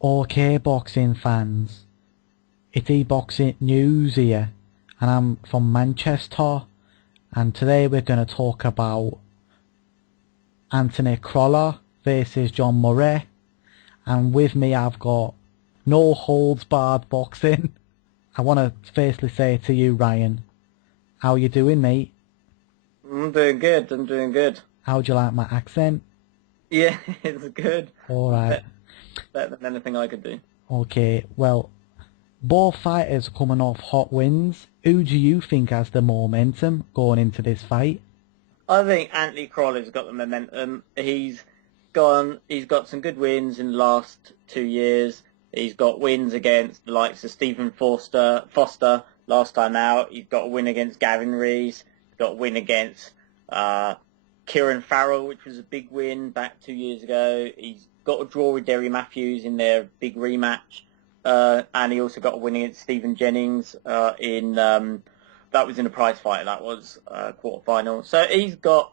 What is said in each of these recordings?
Okay, boxing fans, it's e-boxing news here, and I'm from Manchester, and today we're going to talk about Anthony Crolla versus John Murray, and with me I've got no holds barred boxing. I want to firstly say to you, Ryan, how you doing, mate? I'm doing good. I'm doing good. How'd you like my accent? Yeah, it's good. Alright, Better than anything I could do. okay, well, both fighters are coming off hot wins. Who do you think has the momentum going into this fight? I think Anthony Crolla's got the momentum. He's gone. He's got some good wins in the last 2 years. He's got wins against the likes of Stephen Foster last time out. He's got a win against Gavin Rees. He's got a win against Kieran Farrell, which was a big win back 2 years ago. He's got a draw with Derry Matthews in their big rematch. And he also got a win against Stephen Jennings in that was in a prize fight. That was quarter final. So he's got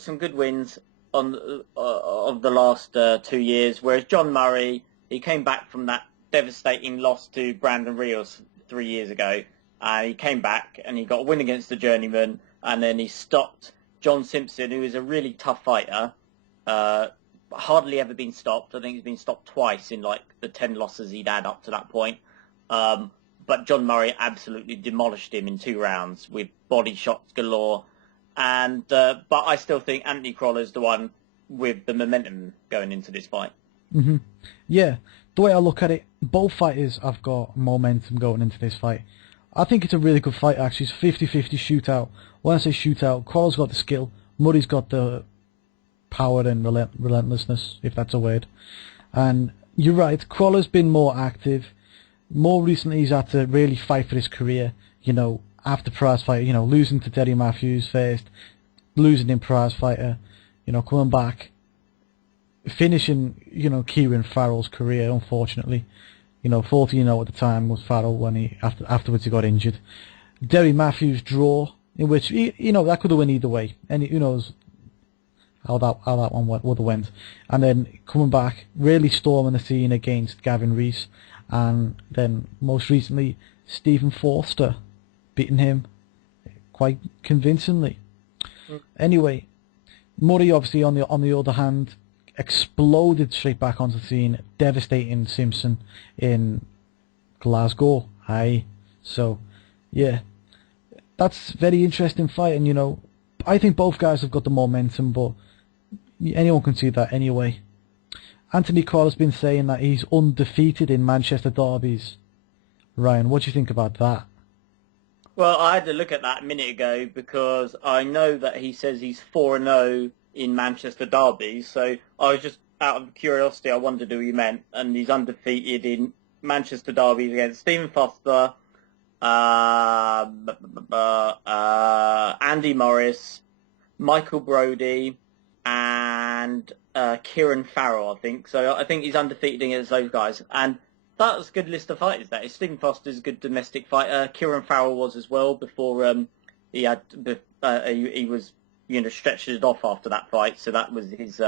some good wins on of the last 2 years. Whereas John Murray, he came back from that devastating loss to Brandon Rios 3 years ago, and he came back and he got a win against the Journeyman, and then he stopped John Simpson, who is a really tough fighter. Hardly ever been stopped. I think he's been stopped twice in like the 10 losses he'd had up to that point. But John Murray absolutely demolished him in 2 rounds with body shots galore. And but I still think Anthony Crolla is the one with the momentum going into this fight. Yeah, the way I look at it, both fighters have got momentum going into this fight. I think it's a really good fight, actually. It's a 50-50 shootout. When I say shootout, Crolla's got the skill, Murray's got the power and relentlessness, if that's a word. And you're right, Crolla's been more active. More recently, he's had to really fight for his career, after prize fighter, losing to Derry Matthews first, losing in prize fighter, coming back, finishing, Kieran Farrell's career, unfortunately. 14-0 at the time was Farrell when afterwards he got injured. Derry Matthews draw, in which, that could have went either way. And who knows how that one would have went. And then coming back, really storming the scene against Gavin Rees. And then most recently, Stephen Forster beating him quite convincingly. Anyway, Murray obviously on the other hand exploded straight back onto the scene, devastating Simpson in Glasgow. Aye, so yeah, that's very interesting fight, and I think both guys have got the momentum, but anyone can see that anyway. Anthony Crolla's been saying that he's undefeated in Manchester derbies. Ryan, what do you think about that? Well, I had to look at that a minute ago because I know that he says he's 4-0 in Manchester derbies. So I was just out of curiosity, I wondered who he meant. And he's undefeated in Manchester derbies against Stephen Foster, Andy Morris, Michael Brodie, and Kieran Farrell, I think. So I think he's undefeated against those guys. And that was a good list of fighters, that is. Stephen Foster's a good domestic fighter. Kieran Farrell was as well before he was stretched it off after that fight. So that was his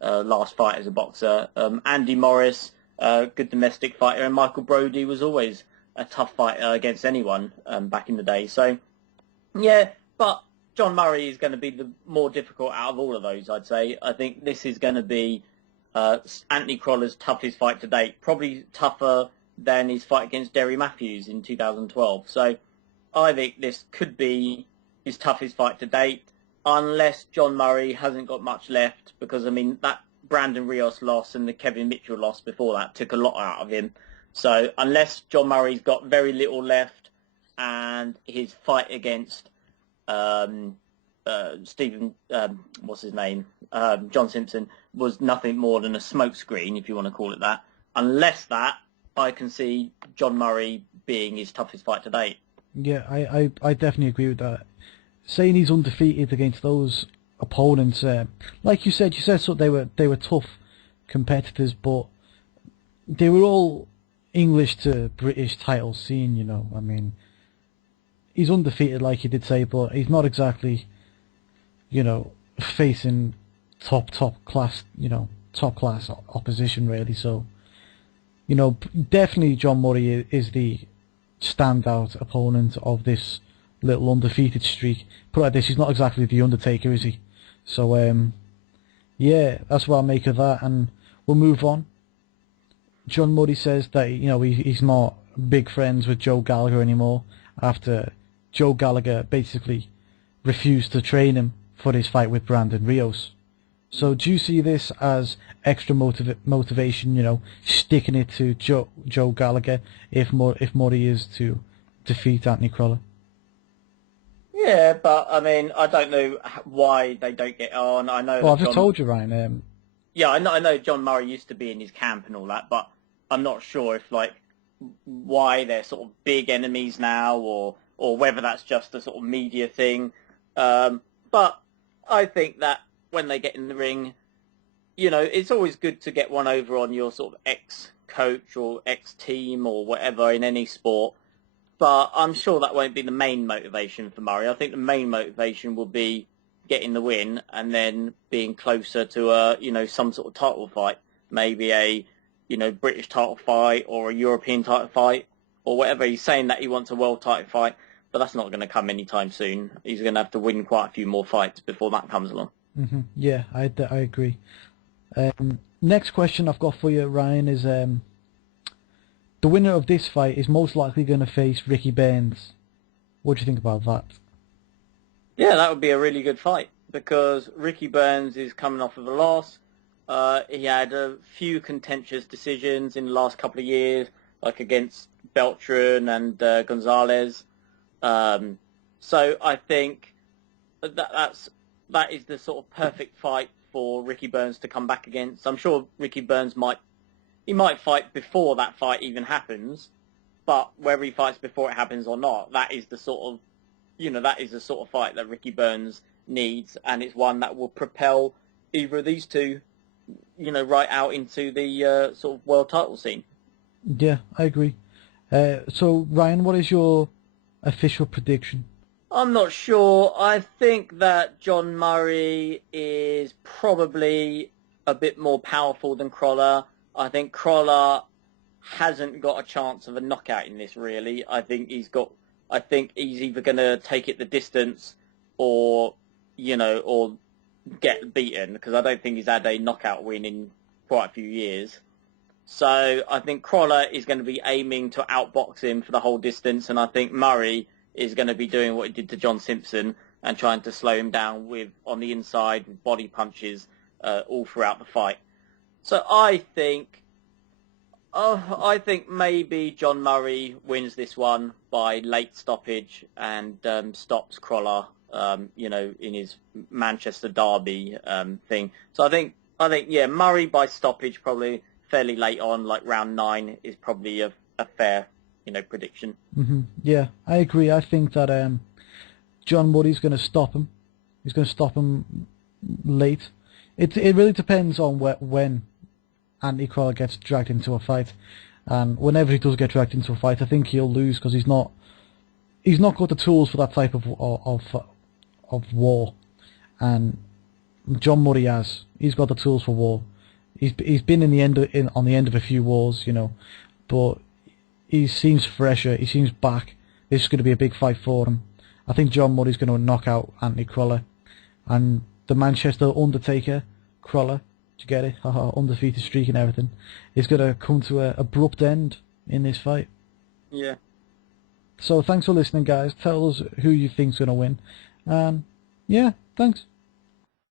last fight as a boxer. Andy Morris, good domestic fighter, and Michael Brodie was always a tough fighter against anyone back in the day. So yeah, but John Murray is going to be the more difficult out of all of those, I'd say. I think this is going to be Anthony Crolla's toughest fight to date, probably tougher than his fight against Derry Matthews in 2012. So I think this could be his toughest fight to date, unless John Murray hasn't got much left, because, I mean, that Brandon Rios loss and the Kevin Mitchell loss before that took a lot out of him. So unless John Murray's got very little left and his fight against Stephen, what's his name, John Simpson, was nothing more than a smokescreen, if you want to call it that. Unless that, I can see John Murray being his toughest fight to date. Yeah, I definitely agree with that. Saying he's undefeated against those opponents, like you said so they were tough competitors, but they were all English to British title scene. I mean, he's undefeated, like you did say, but he's not exactly, facing top class, top class opposition really. So You know, definitely John Murray is the standout opponent of this little undefeated streak. Put it like this, he's not exactly the Undertaker, is he? So, yeah, that's what I make of that, and we'll move on. John Murray says that, you know, he's not big friends with Joe Gallagher anymore after Joe Gallagher basically refused to train him for his fight with Brandon Rios. So do you see this as extra motivation, you know, sticking it to Joe Gallagher if Murray is to defeat Anthony Crolla? Yeah, but I mean, I don't know why they don't get on. I know Well, that I've just told you, Ryan. yeah, I know John Murray used to be in his camp and all that, but I'm not sure if like why they're sort of big enemies now, or whether that's just a sort of media thing. But I think that when they get in the ring, you know, it's always good to get one over on your sort of ex-coach or ex-team or whatever in any sport. But I'm sure that won't be the main motivation for Murray. I think the main motivation will be getting the win and then being closer to you know, some sort of title fight, maybe a, you know, British title fight or a European title fight or whatever. He's saying that he wants a world title fight, but that's not going to come anytime soon. He's going to have to win quite a few more fights before that comes along. Yeah, I agree. Next question I've got for you, Ryan, is the winner of this fight is most likely going to face Ricky Burns. What do you think about that? Yeah, that would be a really good fight because Ricky Burns is coming off of a loss. He had a few contentious decisions in the last couple of years, like against Beltran and Gonzalez. So I think that is the sort of perfect fight for Ricky Burns to come back against. I'm sure Ricky Burns might fight before that fight even happens, but whether he fights before it happens or not, that is the sort of, you know, that is the sort of fight that Ricky Burns needs, and it's one that will propel either of these two, you know, right out into the sort of world title scene. Yeah, I agree. So, Ryan, what is your official prediction? I'm not sure. I think that John Murray is probably a bit more powerful than Crolla. I think Crolla hasn't got a chance of a knockout in this, really. I think he's either going to take it the distance or, you know, or get beaten, because I don't think he's had a knockout win in quite a few years. So I think Crolla is going to be aiming to outbox him for the whole distance, and I think Murray is going to be doing what he did to John Simpson and trying to slow him down on the inside with body punches all throughout the fight. So I think maybe John Murray wins this one by late stoppage and stops Crolla, you know, in his Manchester Derby thing. So I think yeah, Murray by stoppage probably fairly late on, like round 9, is probably a fair, you know, prediction. Yeah, I agree. I think that John Murray's going to stop him. He's going to stop him late. It really depends on when Anthony Crolla gets dragged into a fight, and whenever he does get dragged into a fight, I think he'll lose because he's not got the tools for that type of war, and John Murray has. He's got the tools for war. He's been on the end of a few wars, you know, but he seems fresher. He seems back. This is going to be a big fight for him. I think John Murray's going to knock out Anthony Crolla, and the Manchester Undertaker, Crolla, did you get it? Undefeated streak and everything, is going to come to an abrupt end in this fight. Yeah. So thanks for listening, guys. Tell us who you think's going to win. And yeah, thanks.